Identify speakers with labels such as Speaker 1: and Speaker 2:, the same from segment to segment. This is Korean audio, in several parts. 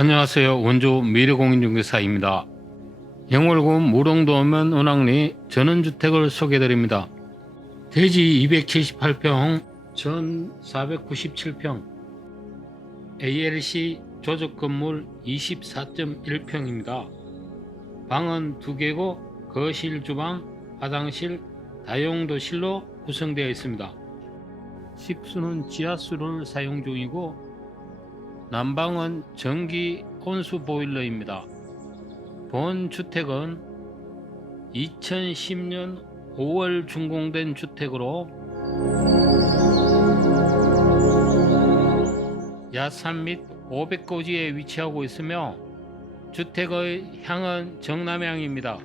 Speaker 1: 안녕하세요. 원조 미래공인중개사입니다. 영월군 무릉도면 은왕리 전원주택을 소개드립니다. 대지 278평, 전 497평, ALC 조적 건물 24.1평입니다. 방은 2개고 거실, 주방, 화장실, 다용도실로 구성되어 있습니다. 식수는 지하수를 사용 중이고 난방은 전기 온수 보일러입니다. 본 주택은 2010년 5월 준공된 주택으로 야산 및 500고지에 위치하고 있으며 주택의 향은 정남향입니다.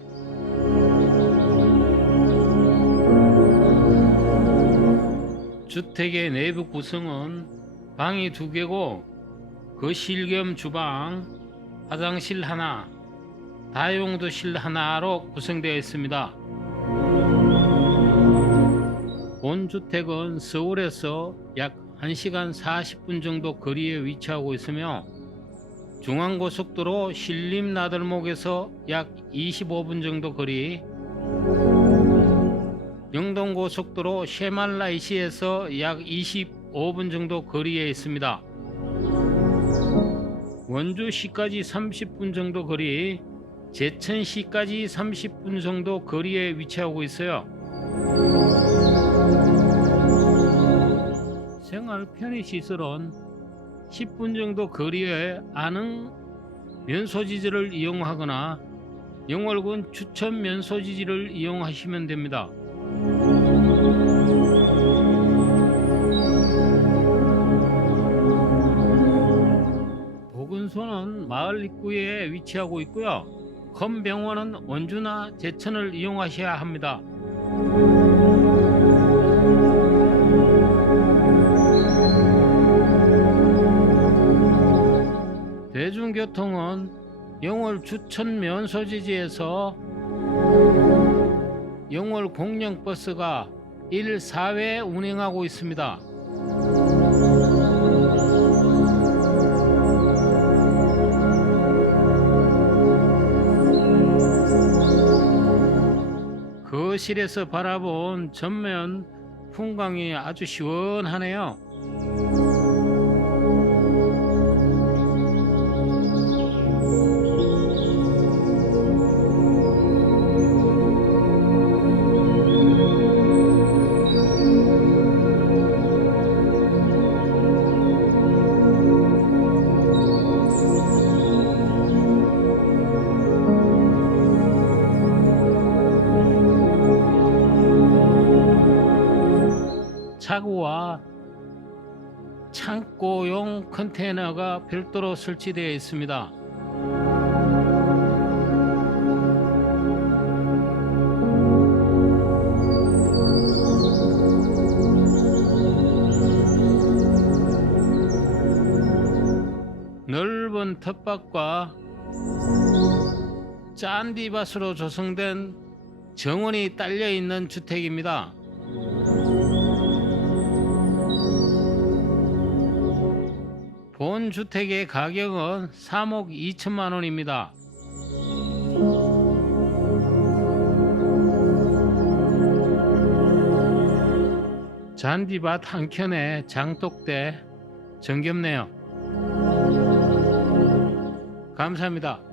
Speaker 1: 주택의 내부 구성은 방이 두 개고 거실 겸 주방, 화장실 하나, 다용도실 하나로 구성되어 있습니다. 본 주택은 서울에서 약 1시간 40분 정도 거리에 위치하고 있으며 중앙고속도로 신림나들목에서 약 25분 정도 거리 영동고속도로 쉐말라이시에서 약 25분 정도 거리에 있습니다. 원주시까지 30분 정도 거리, 제천시까지 30분 정도 거리에 위치하고 있어요. 생활 편의 시설은 10분 정도 거리에 아는 면소지지를 이용하거나 영월군 추천 면소지지를 이용하시면 됩니다. 마을 입구에 위치하고 있고요. 큰 병원은 원주나 제천을 이용하셔야 합니다. 대중교통은 영월 주천 면소지지에서 영월 공영버스가 1, 4회 운행하고 있습니다. 거실에서 바라본 전면 풍광이 아주 시원하네요. 차고와 창고용 컨테이너가 별도로 설치되어 있습니다. 넓은 텃밭과 짠디밭으로 조성된 정원이 딸려 있는 주택입니다. 본 주택의 가격은 3억 2천만 원입니다. 잔디밭 한켠에 장독대 정겹네요. 감사합니다.